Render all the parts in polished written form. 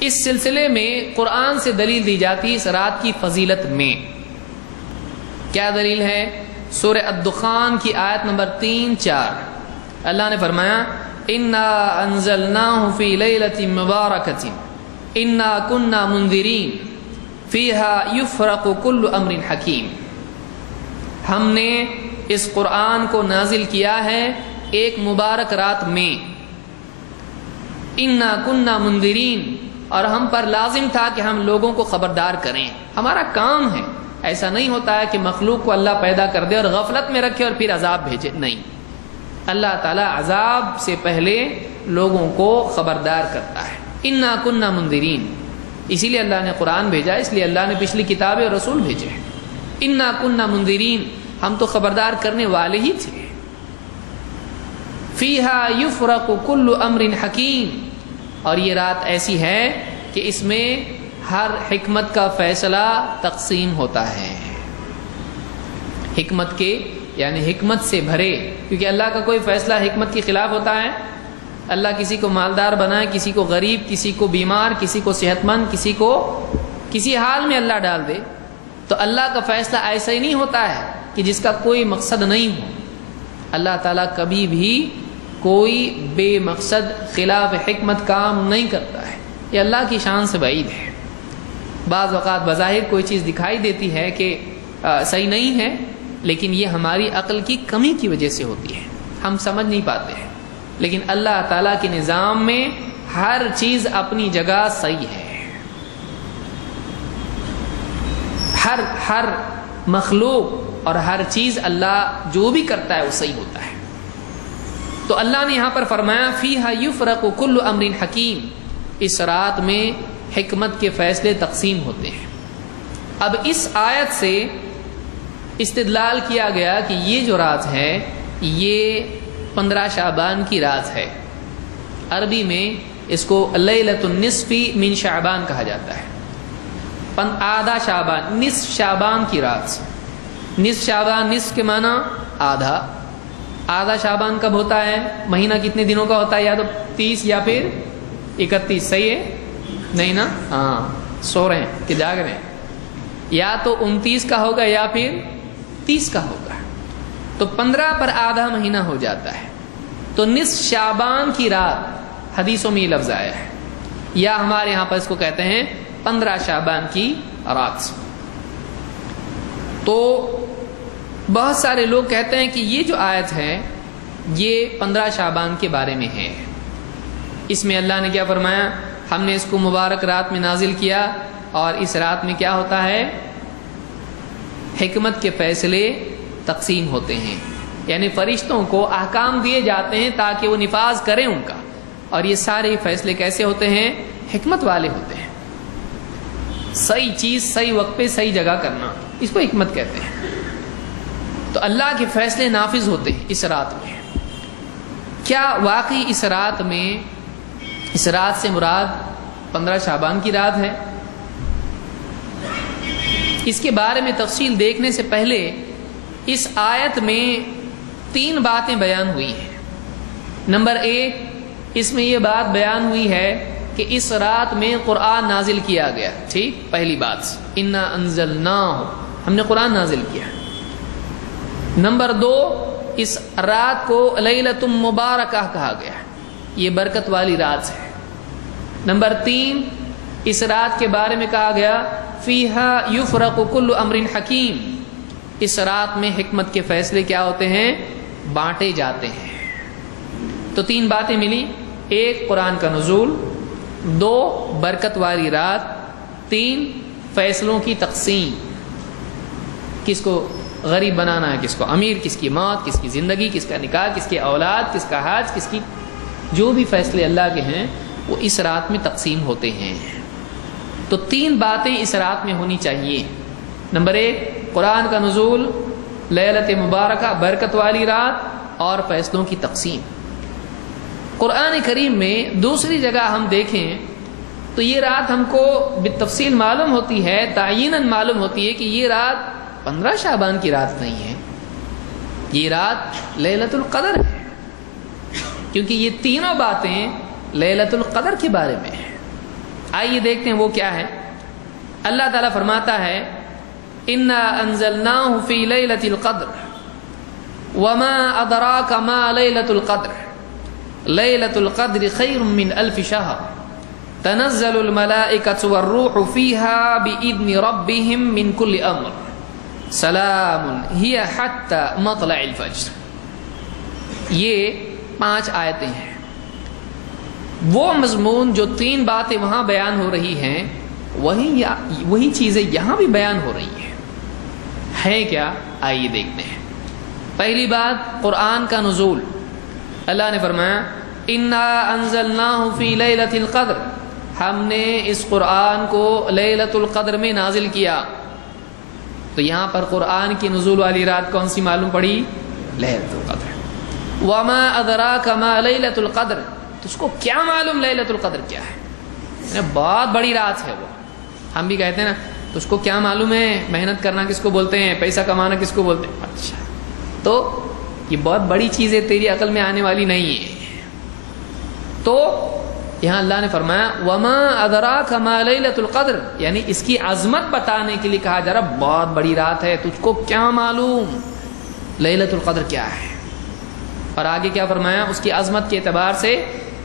اس سلسلے میں قرآن سے دلیل دی جاتی ہے اس رات کی فضیلت میں. کیا دلیل ہے؟ سورہ الدخان کی آیت نمبر 3-4 اللہ نے فرمایا انا انزلناہ فی لیلۃ مبارکۃ انا کنا منذرین فیہا یفرق کل امر حکیم. ہم نے اس قرآن کو نازل کیا ہے ایک مبارک رات میں. انا کنا منذرین، اور ہم پر لازم تھا کہ ہم لوگوں کو خبردار کریں. ہمارا کام ہے. ایسا نہیں ہوتا ہے کہ مخلوق کو اللہ پیدا کر دے اور غفلت میں رکھے اور پھر عذاب بھیجے. نہیں، اللہ تعالیٰ عذاب سے پہلے لوگوں کو خبردار کرتا ہے. انا کنا منذرین، اسی لیے اللہ نے قرآن بھیجا، اس لیے اللہ نے پچھلی کتابیں اور رسول بھیجے. انا کنا منذرین، ہم تو خبردار کرنے والے ہی تھے. فیہا یفرق کل امر حکیم، اور یہ رات ایسی ہے کہ اس میں ہر حکمت کا فیصلہ تقسیم ہوتا ہے. حکمت کے یعنی حکمت سے بھرے، کیونکہ اللہ کا کوئی فیصلہ حکمت کے خلاف ہوتا ہے. اللہ کسی کو مالدار بنائے، کسی کو غریب، کسی کو بیمار، کسی کو صحت مند، کسی کو کسی حال میں اللہ ڈال دے. تو اللہ کا فیصلہ ایسا ہی نہیں ہوتا ہے کہ جس کا کوئی مقصد نہیں ہو. اللہ تعالیٰ کبھی بھی کوئی بے مقصد خلاف حکمت کام نہیں کرتا ہے. یہ اللہ کی شان سے بعید ہے. بعض اوقات بظاہر کوئی چیز دکھائی دیتی ہے کہ صحیح نہیں ہے، لیکن یہ ہماری عقل کی کمی کی وجہ سے ہوتی ہے، ہم سمجھ نہیں پاتے ہیں. لیکن اللہ تعالیٰ کے نظام میں ہر چیز اپنی جگہ صحیح ہے. ہر مخلوق اور ہر چیز اللہ جو بھی کرتا ہے وہ صحیح ہوتا ہے. تو اللہ نے یہاں پر فرمایا فیہا یفرق کل امر حکیم، اس رات میں حکمت کے فیصلے تقسیم ہوتے ہیں. اب اس آیت سے استدلال کیا گیا کہ یہ جو رات ہے یہ 15 شعبان کی رات ہے. عربی میں اس کو لیلۃ النصف من شعبان کہا جاتا ہے. آدھا شعبان، نصف شعبان کی رات. نصف شعبان، نصف کے معنی آدھا. آدھا شعبان کب ہوتا ہے؟ مہینہ کتنے دنوں کا ہوتا ہے؟ یا تو 30 یا پھر 31. صحیح ہے؟ نہیں نا؟ ہاں، سو رہے ہیں کہ جاگ رہے ہیں. یا تو 29 کا ہوگا یا پھر 30 کا ہوگا. تو 15 پر آدھا مہینہ ہو جاتا ہے. تو نصف شعبان کی رات حدیثوں میں یہ لفظ آیا ہے، یا ہمارے یہاں پر اس کو کہتے ہیں 15 شعبان کی رات. تو بہت سارے لوگ کہتے ہیں کہ یہ جو آیت ہے یہ 15 شعبان کے بارے میں ہے. اس میں اللہ نے کیا فرمایا؟ ہم نے اس کو مبارک رات میں نازل کیا، اور اس رات میں کیا ہوتا ہے؟ حکمت کے فیصلے تقسیم ہوتے ہیں. یعنی فرشتوں کو احکام دیے جاتے ہیں تاکہ وہ نفاذ کریں ان کا. اور یہ سارے فیصلے کیسے ہوتے ہیں؟ حکمت والے ہوتے ہیں. صحیح چیز صحیح وقت پہ صحیح جگہ کرنا، اس کو حکمت کہتے ہیں. تو اللہ کے فیصلے نافذ ہوتے ہیں اس رات میں. کیا واقعی اس رات میں، اس رات سے مراد 15 شعبان کی رات ہے؟ اس کے بارے میں تفصیل دیکھنے سے پہلے اس آیت میں 3 باتیں بیان ہوئی ہیں. نمبر 1، اس میں یہ بات بیان ہوئی ہے کہ اس رات میں قرآن نازل کیا گیا. ٹھیک، پہلی بات، انا انزلناہ، ہم نے قرآن نازل کیا. نمبر 2، اس رات کو لیلۃ مبارکہ کہا گیا، یہ برکت والی رات ہے. نمبر 3، اس رات کے بارے میں کہا گیا فیہا یفرق کل امر حکیم، اس رات میں حکمت کے فیصلے کیا ہوتے ہیں؟ بانٹے جاتے ہیں. تو 3 باتیں ملی، 1 قرآن کا نزول، 2 برکت والی رات، 3 فیصلوں کی تقسیم. کس کو غریب بنانا ہے، کس کو امیر، کس کی موت، کس کی زندگی، کس کا نکاح، کس کی اولاد، کس کا حج، کس کی، جو بھی فیصلے اللہ کے ہیں وہ اس رات میں تقسیم ہوتے ہیں. تو 3 باتیں اس رات میں ہونی چاہیے. نمبر 1 قرآن کا نزول، لیلۃ مبارکہ برکت والی رات، اور فیصلوں کی تقسیم. قرآن کریم میں دوسری جگہ ہم دیکھیں تو یہ رات ہم کو بالتفصیل معلوم ہوتی ہے، تعییناً معلوم ہوتی ہے کہ یہ رات 15 شعبان کی رات نہیں ہے، یہ رات لیلۃ القدر ہے. کیونکہ یہ تینوں باتیں لیلۃ القدر کے بارے میں ہیں. آئیے دیکھتے ہیں وہ کیا ہے۔ اللہ تعالیٰ فرماتا ہے انا انزلناہ فی لیلۃ القدر وما ادراک ما لیلۃ القدر لیلۃ القدر خیر من الف شہر تنزل الملائکۃ والروح فیہا بإذن ربہم من کل امر سلام ہی حتی مطلع الفجر۔ یہ 5 آیتیں ہیں۔ وہ مضمون جو 3 باتیں وہاں بیان ہو رہی ہیں وہی چیزیں یہاں بھی بیان ہو رہی ہیں۔ ہے کیا؟ آئیے دیکھتے ہیں۔ پہلی بات قرآن کا نزول۔ اللہ نے فرمایا انا انزلناہ فی لیلۃ القدر، ہم نے اس قرآن کو لیلۃ القدر میں نازل کیا۔ تو یہاں پر قرآن کی نزول والی رات کون سی معلوم پڑی؟ لیلۃ القدر۔ وما ادراک ما لیلۃ القدر، تو اس کو کیا معلوم لیلۃ القدر کیا ہے؟ بہت بڑی رات ہے وہ۔ ہم بھی کہتے ہیں نا تو اس کو کیا معلوم ہے محنت کرنا کس کو بولتے ہیں، پیسہ کمانا کس کو بولتے ہیں؟ اچھا، تو یہ بہت بڑی چیز ہے، تیری عقل میں آنے والی نہیں ہے۔ تو یہاں اللہ نے فرمایا وما ادراک ما لیلۃ القدر، یعنی اس کی عظمت بتانے کے لیے کہا جا رہا بہت بڑی رات ہے، تجھ کو کیا معلوم لیلۃ القدر کیا ہے؟ اور آگے کیا فرمایا اس کی عظمت کے اعتبار سے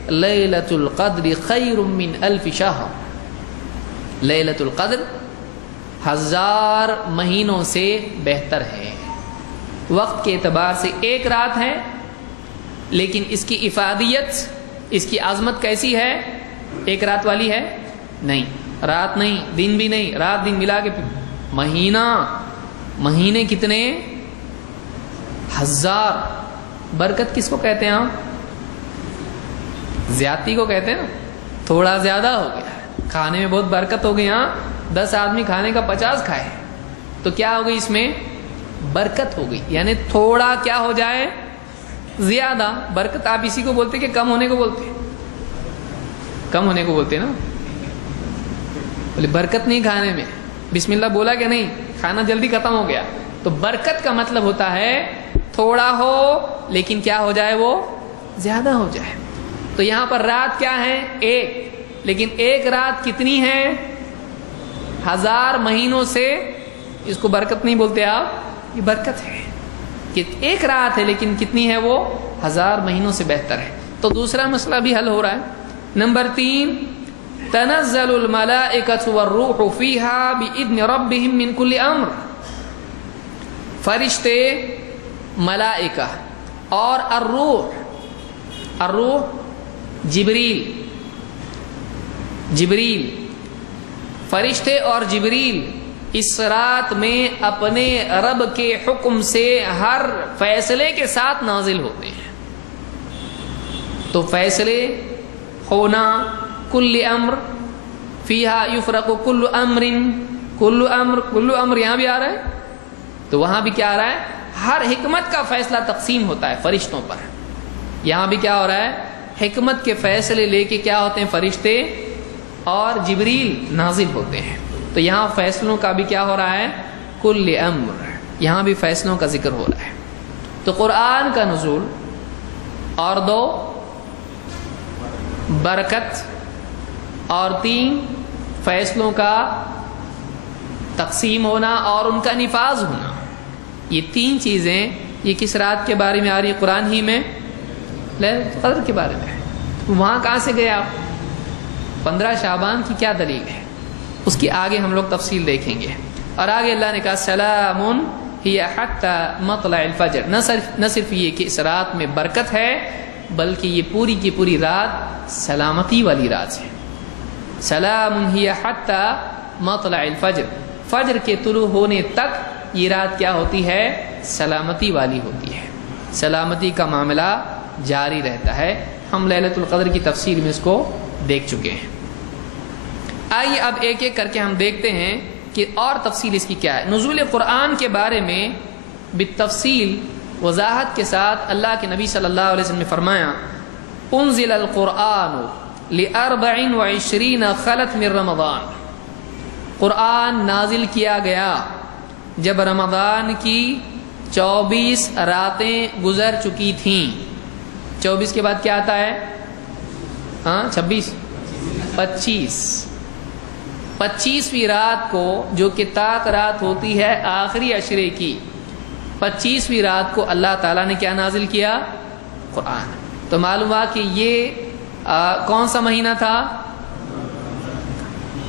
لیلۃ القدر خیر من الف شہر، لیلۃ القدر 1000 مہینوں سے بہتر ہے۔ وقت کے اعتبار سے ایک رات ہے، لیکن اس کی افادیت، اس کی عظمت کیسی ہے؟ ایک رات والی ہے؟ نہیں، رات نہیں، دن بھی نہیں، رات دن ملا کے مہینے کتنے؟ 1000۔ برکت کس کو کہتے ہیں آپ؟ زیادتی کو کہتے ہیں نا، تھوڑا زیادہ ہو گیا، کھانے میں بہت برکت ہو گئی۔ 10 آدمی کھانے کا 50 کھائے تو کیا ہو گئی؟ اس میں برکت ہو گئی، یعنی تھوڑا کیا ہو جائے؟ زیادہ۔ برکت آپ اسی کو بولتے کہ کم ہونے کو بولتے؟ کم ہونے کو بولتے نا، بولے برکت نہیں کھانے میں، بسم اللہ بولا کہ نہیں، کھانا جلدی ختم ہو گیا۔ تو برکت کا مطلب ہوتا ہے تھوڑا ہو لیکن کیا ہو جائے؟ وہ زیادہ ہو جائے۔ تو یہاں پر رات کیا ہے؟ ایک، لیکن ایک رات کتنی ہے؟ 1000 مہینوں سے۔ اس کو برکت نہیں بولتے آپ، یہ برکت ہے کہ ایک رات ہے لیکن کتنی ہے؟ وہ 1000 مہینوں سے بہتر ہے۔ تو دوسرا مسئلہ بھی حل ہو رہا ہے۔ نمبر 3 تنزل الملائکۃ والروح فیہا بإذن ربہم من کل امر، فرشتے، ملائکہ اور الروح جبریل، فرشتے اور جبریل اس رات میں اپنے رب کے حکم سے ہر فیصلے کے ساتھ نازل ہوتے ہیں۔ تو فیصلے ہونا، کل امر فیہا یفرق کل امر یہاں بھی آ رہا ہے، تو وہاں بھی کیا آ رہا ہے؟ ہر حکمت کا فیصلہ تقسیم ہوتا ہے فرشتوں پر۔ یہاں بھی کیا ہو رہا ہے؟ حکمت کے فیصلے لے کے کیا ہوتے ہیں؟ فرشتے اور جبریل نازل ہوتے ہیں۔ تو یہاں فیصلوں کا بھی کیا ہو رہا ہے؟ کل امر، یہاں بھی فیصلوں کا ذکر ہو رہا ہے۔ تو قرآن کا نزول اور 2 برکت اور 3 فیصلوں کا تقسیم ہونا اور ان کا نفاذ ہونا، یہ 3 چیزیں یہ کس رات کے بارے میں آ رہی ہے؟ قرآن ہی میں لیلۃ القدر کے بارے میں۔ وہاں کہاں سے گئے آپ؟ 15 شعبان کی کیا دلیل ہے؟ اس کی آگے ہم لوگ تفصیل دیکھیں گے۔ اور آگے اللہ نے کہا سلام ہی حتی مطلع الفجر، نہ صرف یہ کہ اس رات میں برکت ہے بلکہ یہ پوری کی پوری رات سلامتی والی رات ہے۔ سلام ہی حتی مطلع الفجر، فجر کے طلوع ہونے تک یہ رات کیا ہوتی ہے؟ سلامتی والی ہوتی ہے، سلامتی کا معاملہ جاری رہتا ہے۔ ہم لیلۃ القدر کی تفسیر میں اس کو دیکھ چکے ہیں۔ آئیے اب ایک ایک کر کے ہم دیکھتے ہیں کہ اور تفصیل اس کی کیا ہے۔ نزول قرآن کے بارے میں بالتفصیل وضاحت کے ساتھ اللہ کے نبی صلی اللہ علیہ وسلم نے فرمایا انزل القرآن ل24 خلت من رمضان، قرآن نازل کیا گیا جب رمضان کی 24 راتیں گزر چکی تھیں۔ 24 کے بعد کیا آتا ہے؟ 26 25 25ویں رات کو جو کہ طاق رات ہوتی ہے آخری عشرے کی، 25ویں رات کو اللہ تعالیٰ نے کیا نازل کیا؟ قرآن۔ تو معلوم ہوا کہ یہ کون سا مہینہ تھا؟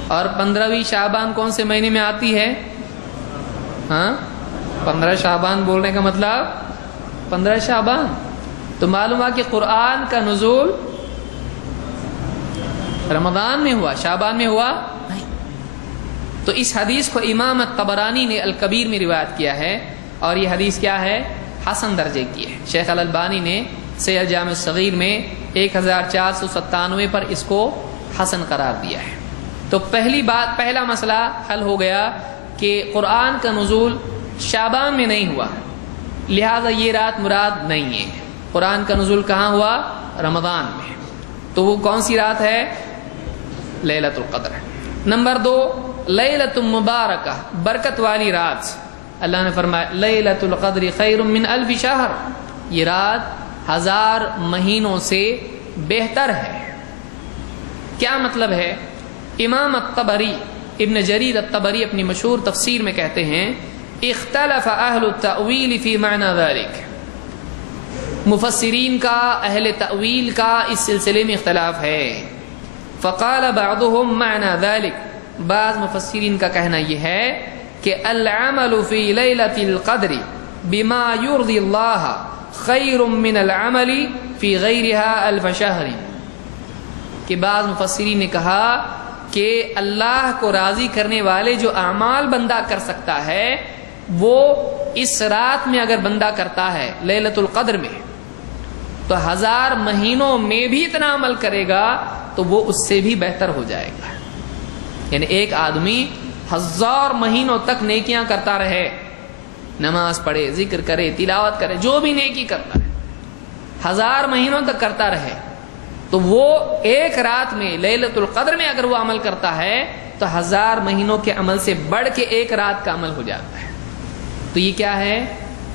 اور 15ویں شعبان کون سے مہینے میں آتی ہے؟ ہاں 15 شعبان بولنے کا مطلب 15 شعبان۔ تو معلوم ہوا کہ قرآن کا نزول رمضان میں ہوا، شعبان میں ہوا نہیں۔ تو اس حدیث کو امام الطبرانی نے الکبیر میں روایت کیا ہے، اور یہ حدیث کیا ہے؟ حسن درجے کی ہے۔ شیخ الالبانی نے صحیح الجامع الصغیر میں 1497 پر اس کو حسن قرار دیا ہے۔ تو پہلا مسئلہ حل ہو گیا کہ قرآن کا نزول شعبان میں نہیں ہوا، لہذا یہ رات مراد نہیں ہے۔ قرآن کا نزول کہاں ہوا؟ رمضان میں۔ تو وہ کون سی رات ہے؟ لیلۃ القدر۔ نمبر 2، لیلۃ مبارکہ، برکت والی رات۔ اللہ نے فرمایا لیلۃ القدر خیر من الف شہر، یہ رات 1000 مہینوں سے بہتر ہے۔ کیا مطلب ہے؟ امام الطبری، ابن جریر الطبری اپنی مشہور تفسیر میں کہتے ہیں اختلف اہل التأویل فی معنی ذلک، مفسرین کا، اہل تأویل کا اس سلسلے میں اختلاف ہے۔ فقال بعضهم معنی ذلک، بعض مفسرین کا کہنا یہ ہے کہ العمل فی لیلۃ القدر بما یرضی اللہ خیر من العمل فی غیرها الف شہر، کہ بعض مفسرین نے کہا کہ اللہ کو راضی کرنے والے جو اعمال بندہ کر سکتا ہے وہ اس رات میں اگر بندہ کرتا ہے لیلۃ القدر میں تو 1000 مہینوں میں بھی اتنا عمل کرے گا تو وہ اس سے بھی بہتر ہو جائے گا۔ یعنی ایک آدمی 1000 مہینوں تک نیکیاں کرتا رہے، نماز پڑھے، ذکر کرے، تلاوت کرے، جو بھی نیکی کرتا ہے 1000 مہینوں تک کرتا رہے، تو وہ ایک رات میں لیلۃ القدر میں اگر وہ عمل کرتا ہے تو 1000 مہینوں کے عمل سے بڑھ کے ایک رات کا عمل ہو جاتا ہے۔ تو یہ کیا ہے؟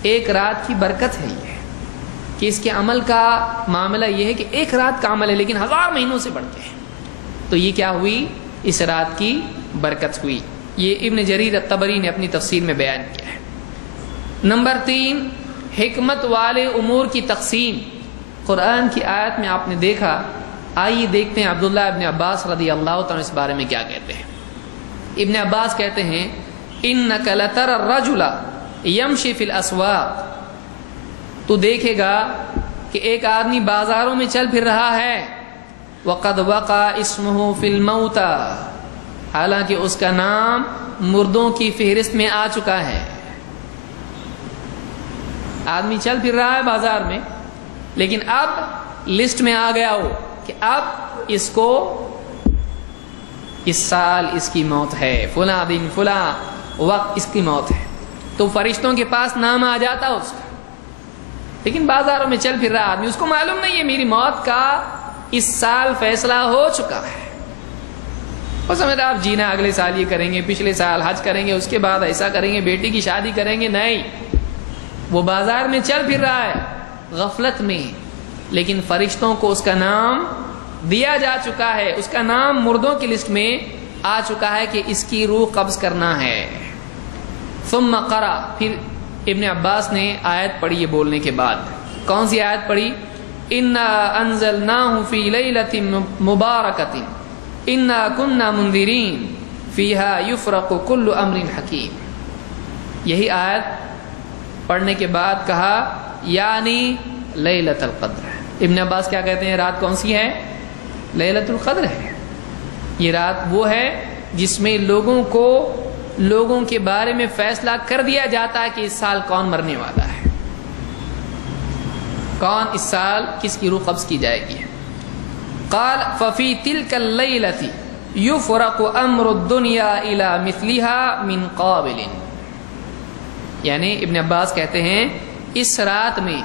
ایک رات کی برکت ہے یہ، کہ اس کے عمل کا معاملہ یہ ہے کہ ایک رات کا عمل ہے لیکن 1000 مہینوں سے بڑھتے ہیں۔ تو یہ کیا ہوئی؟ اس رات کی برکت ہوئی۔ یہ ابن جریر الطبری نے اپنی تفسیر میں بیان کیا ہے۔ نمبر 3، حکمت والے امور کی تقسیم۔ قرآن کی آیت میں آپ نے دیکھا، آئیے دیکھتے ہیں عبداللہ ابن عباس رضی اللہ تعالیٰ اس بارے میں کیا کہتے ہیں۔ ابن عباس کہتے ہیں اِنَّكَ لَتَرَى الرَّجُلَ يَمْشِي فِي الْأَسْوَاقِ، تو دیکھے گا کہ ایک آدمی بازاروں میں چل پھر رہا ہے، وَقَدْ وَقَعَ اسْمُهُ فِي الْمَوْتَى، حالانکہ اس کا نام مردوں کی فہرست میں آ چکا ہے۔ آدمی چل پھر رہا ہے بازار میں، لیکن اب لسٹ میں آ گیا ہو کہ اب اس کو اس سال اس کی موت ہے، فلاں دن فلاں وقت اس کی موت ہے، تو فرشتوں کے پاس نام آ جاتا اس کا۔ لیکن بازاروں میں چل پھر رہا آدمی، اس کو معلوم نہیں ہے میری موت کا اس سال فیصلہ ہو چکا ہے۔ وہ سمجھتا آپ جینا اگلے سال یہ کریں گے، پچھلے سال حج کریں گے، اس کے بعد ایسا کریں گے، بیٹی کی شادی کریں گے۔ نہیں، وہ بازار میں چل پھر رہا ہے غفلت میں، لیکن فرشتوں کو اس کا نام دیا جا چکا ہے، اس کا نام مردوں کی لسٹ میں آ چکا ہے کہ اس کی روح قبض کرنا ہے۔ ثم قرأ، پھر ابن عباس نے آیت پڑھی یہ بولنے کے بعد۔ کون سی آیت پڑھی؟ انا انزلناہ فی لیلۃ مبارکۃ انا کنا منذرین فیہا یفرق کل امر حکیم۔ یہی آیت پڑھنے کے بعد کہا یعنی لیلۃ القدر۔ ابن عباس کیا کہتے ہیں؟ رات کون سی ہے؟ لیلۃ القدر ہے۔ یہ رات وہ ہے جس میں لوگوں کے بارے میں فیصلہ کر دیا جاتا ہے کہ اس سال کون مرنے والا ہے، کون اس سال کس کی روح قبض کی جائے گی۔ قال ففی تلک اللیلۃ یفرق امر الدنیا الی مثلها من قابل، یعنی ابن عباس کہتے ہیں اس رات میں،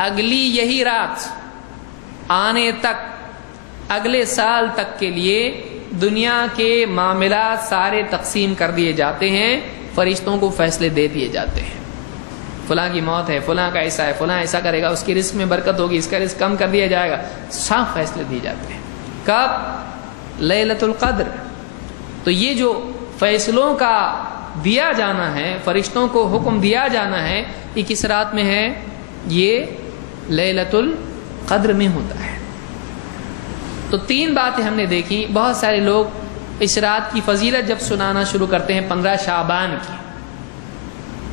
اگلی یہی رات آنے تک، اگلے سال تک کے لیے دنیا کے معاملات سارے تقسیم کر دیے جاتے ہیں، فرشتوں کو فیصلے دے دیے جاتے ہیں۔ فلاں کی موت ہے، فلاں کا ایسا ہے، فلاں ایسا کرے گا، اس کی رزق میں برکت ہوگی، اس کا رزق کم کر دیا جائے گا، صاف فیصلے دیے جاتے ہیں۔ کب؟ لیلۃ القدر۔ تو یہ جو فیصلوں کا دیا جانا ہے، فرشتوں کو حکم دیا جانا ہے، یہ کس رات میں ہے؟ یہ لیلۃ القدر میں ہوتا ہے۔ تو 3 باتیں ہم نے دیکھی۔ بہت سارے لوگ اس رات کی فضیلت جب سنانا شروع کرتے ہیں 15 شعبان کی،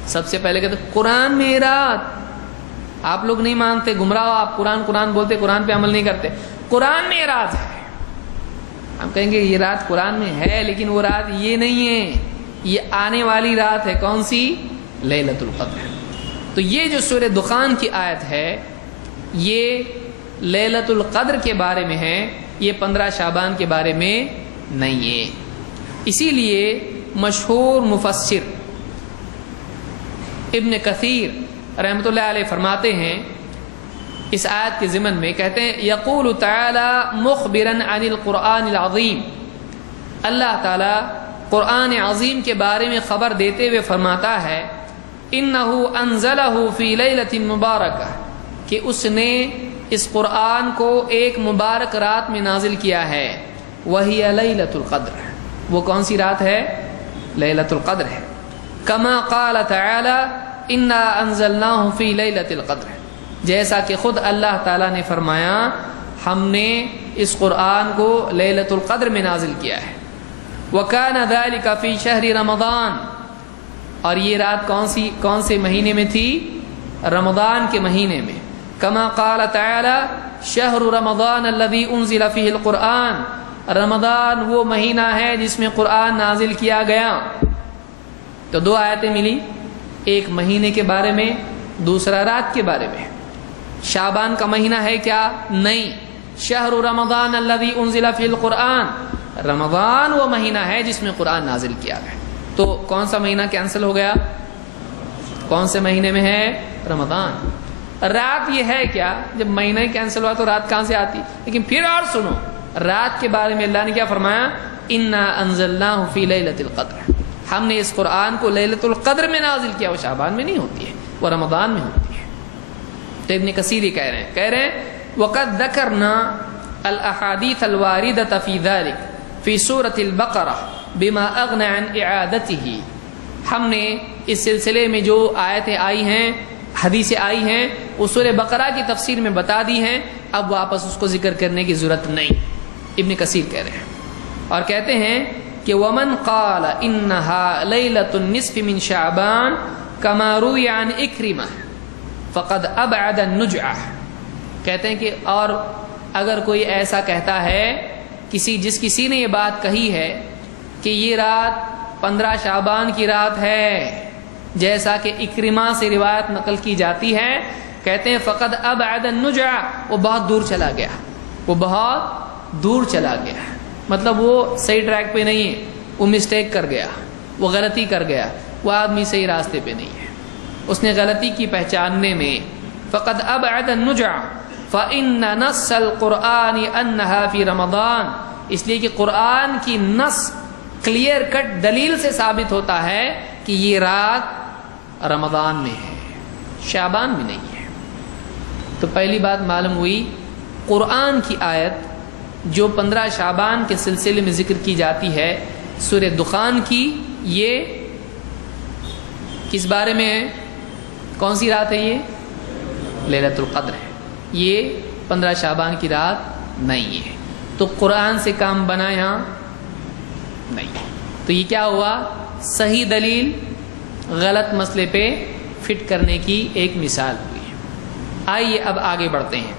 سب سے پہلے کہتے ہیں قرآن میں رات، آپ لوگ نہیں مانتے، گمراہ ہو آپ، قرآن بولتے، قرآن پہ عمل نہیں کرتے، قرآن میں رات ہے۔ ہم کہیں گے یہ رات قرآن میں ہے، لیکن وہ رات یہ نہیں ہے، یہ آنے والی رات ہے۔ کون سی؟ لیلۃ القدر۔ تو یہ جو سورہ دخان کی آیت ہے یہ لیلۃ القدر کے بارے میں ہے، یہ 15 شعبان کے بارے میں نہیں ہے۔ اسی لیے مشہور مفسر ابن کثیر رحمۃ اللہ علیہ فرماتے ہیں اس آیت کے ضمن میں، کہتے ہیں یقول تعالی مخبرا عن القرآن العظیم، اللہ تعالی قرآن عظیم کے بارے میں خبر دیتے ہوئے فرماتا ہے انہ انزلہ فی لیلۃ مبارکہ، کہ اس نے اس قرآن کو ایک مبارک رات میں نازل کیا ہے، وہی لیلۃ القدر، وہ کون سی رات ہے؟ لیلۃ القدر ہے۔ کما قال تعالی انا انزلناہ فی لیلۃ القدر، جیسا کہ خود اللہ تعالی نے فرمایا ہم نے اس قرآن کو لیلۃ القدر میں نازل کیا ہے۔ وکان ذلک فی شہر رمضان، اور یہ رات کون سے مہینے میں تھی؟ رمضان کے مہینے میں۔ کما قال تعالی شہر رمضان الذی انزل فیہ القرآن، رمضان وہ مہینہ ہے جس میں قرآن نازل کیا گیا۔ تو 2 آیتیں ملی، ایک مہینے کے بارے میں، دوسرا رات کے بارے میں۔ شعبان کا مہینہ ہے کیا؟ نہیں، شہر رمضان الذی انزل فیہ القرآن، رمضان وہ مہینہ ہے جس میں قرآن نازل کیا گیا۔ تو کون سا مہینہ کینسل ہو گیا؟ کون سے مہینے میں ہے؟ رمضان۔ رات یہ ہے کیا؟ جب مہینہ ہی کینسل ہوا تو رات کہاں سے آتی؟ لیکن پھر اور سنو، رات کے بارے میں اللہ نے کیا فرمایا؟ انا انزلناہ فی لیلۃ القدر، ہم نے اس قرآن کو لیلۃ القدر میں نازل کیا۔ وہ شعبان میں نہیں ہوتی ہے، وہ رمضان میں ہوتی ہے۔ تو ابن کثیر کہہ رہے ہیں وقد ذکرنا الاحادیث الواردۃ فی ذلک فی سورۃ البقرہ بما اغنى عن اعادتہ، ہم نے اس سلسلے میں جو آیتیں آئی ہیں، حدیثیں آئی ہیں، وہ سورہ بقرہ کی تفسیر میں بتا دی ہیں، اب واپس اس کو ذکر کرنے کی ضرورت نہیں، ابن کثیر کہہ رہے ہیں۔ اور کہتے ہیں کہ ومن قال انہا لیلۃ النصف من شعبان کما روی عن اکرمہ فقد ابعد النجعہ، کہتے ہیں کہ اور اگر کوئی ایسا کہتا ہے، جس کسی نے یہ بات کہی ہے کہ یہ رات 15 شعبان کی رات ہے، جیسا کہ اکرمہ سے روایت نقل کی جاتی ہے، کہتے ہیں فقد ابعد النجع، وہ بہت دور چلا گیا، وہ بہت دور چلا گیا، مطلب وہ صحیح ٹریک پہ نہیں ہے، وہ مسٹیک کر گیا، وہ غلطی کر گیا، وہ آدمی صحیح راستے پہ نہیں ہے، اس نے غلطی کی پہچاننے میں۔ فقد ابعد النجع فإن نص القرآن انہا فی رمضان، اس لیے کہ قرآن کی نص کلیئر کٹ دلیل سے ثابت ہوتا ہے کہ یہ رات رمضان میں ہے، شعبان میں نہیں ہے۔ تو پہلی بات معلوم ہوئی، قرآن کی آیت جو 15 شعبان کے سلسلے میں ذکر کی جاتی ہے سورہ دخان کی، یہ کس بارے میں ہے؟ کون سی رات ہے؟ یہ لیلۃ القدر ہے، یہ 15 شعبان کی رات نہیں ہے۔ تو قرآن سے کام بنا یہاں نہیں۔ تو یہ کیا ہوا؟ صحیح دلیل غلط مسئلے پہ فٹ کرنے کی ایک مثال ہوئی۔ آئیے اب آگے بڑھتے ہیں۔